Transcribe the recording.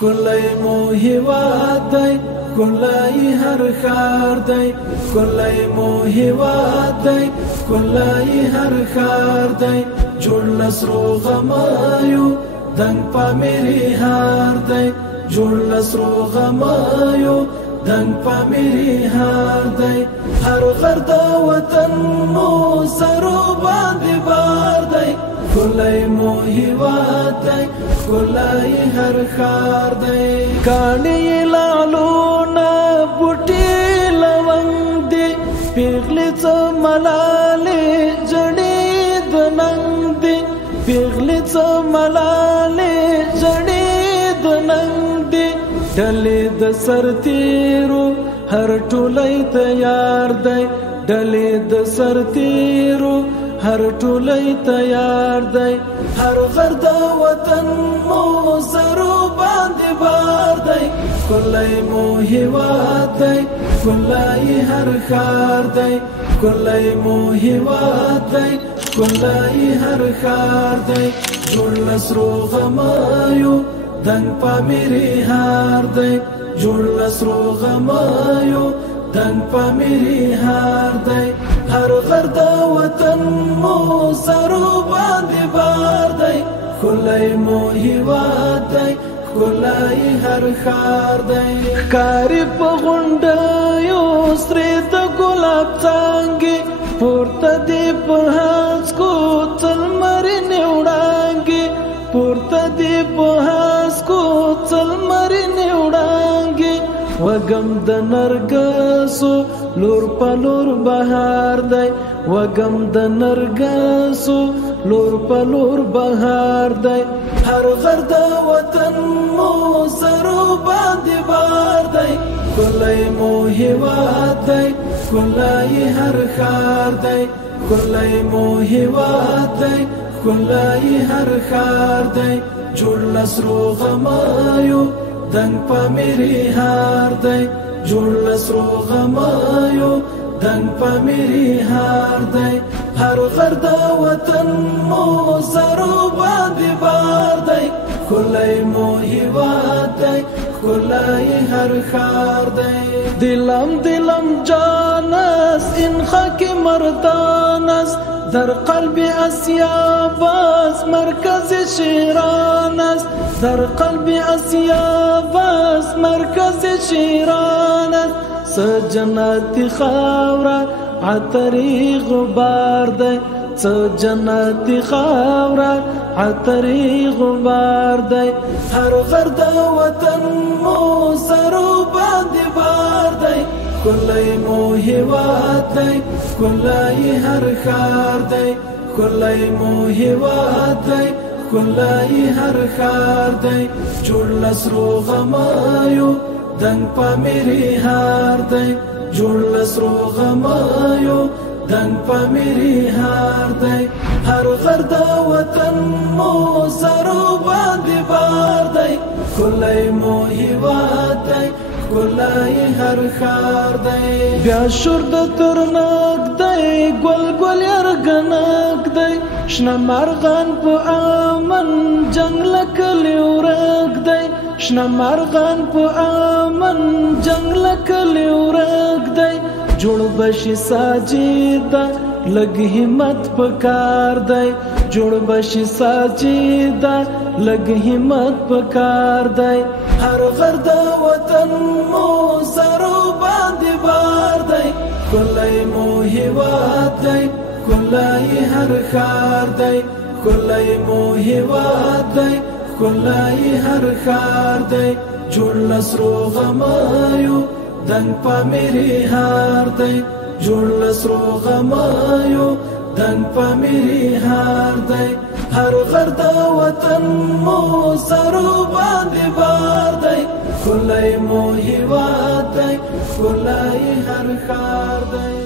کلی مو هیواد دی کلی هر ښار دی کلی مو هیواد دی کلی هر ښار دی جوړ لسرو غمایو دنګ پامیری هار دی جوړ لسرو غمایو دنګ پامیری هار دی هر غر د وطن مو سرو باندې بار دی کلی مو هیواد دی کلی هر ښار دی کاڼي لالونه بوټي لونګ دی پیغلې څه ملالې جړې د ننګ دی پیغلې څه ملالې جړې د ننګ دی ډلې د سرتیرو هر ټولی تیار دی ډلې د سرتیرو هر ټولی تیار دی هر غر د وطن مو سرو باندې بار دی کلی مو هیواد دی کلی هر ښار دی کلی مو هیواد دی کلی هر ښار دی جوړ لسرو غمایو دنګ پامیری هار دی جوړ لسرو غمایو دنګ پامیری هار دی هر غر د وطن مو سرو باندې بار دی کلی مو هیواد دی کلی هر ښار دی ښکاري په غونډیو سرې د ګلاب څانګې پورته دي په هسکو څلمرینې وړانګې پورته دي په هسکو څلمرینې وړانګې وږم د نرګسو لور په لور بهار دی وږم د نرګسو لور په لور بهار دی هر غر د وطن مو سرو باندې بار دی کلی مو هیواد دی کلی هر ښار دی کلی مو هیواد دی کلی هر ښار دی جوړ لسرو غمایو دنګ پامیری هار دی جوړ لسرو غمایو دنګ پامیری هار دی هر غر د وطن مو سرو باندې بار دی کلی مو هیواد دی کلی هر ښار دی دلم دلم جانس این خاک مردانس در قلب اسیا باز مرکز شیران است در قلب اسیا باز مرکز شیران است سجناتی خاورا عطری غبار دی سجناتی خاورا عطری غبار دی هر غر د وطن مو سرو باندې بار دی کلی مو هیواد دی کلی هر ښار دی کلی مو هیواد دی کلی هر ښار دی جوړ لسرو غمایو دنګ پامیری هار دی جوړ لسرو غمایو دنګ پامیری هار دی هر غر د وطن مو سرو باندې بار دی کلی مو هیواد دی کلی هر ښار دی بیا شور د ترناک دی ګل ګل یرګناک دی شنه مرغان په امن جنګ لکلی ورک دی شنه مرغان په امن جنګ لکلی ورک دی جوړ بشي ساجده لګ همت پکار دی جوړ بشي ساجده لګ همت پکار دی هر غر د وطن مو سرو باندې بار دی کلی مو هیواد دی کلی هر ښار دی کلی مو هیواد دی کلی هر ښار دی جوړ لسرو غمایو دنګ پامیری هار دی جوړ لسرو غمایو دنګ پامیری هار دی هر غر د وطن مو سرو باندې بار دی کلی مو هیواد دی کلی هر ښار دی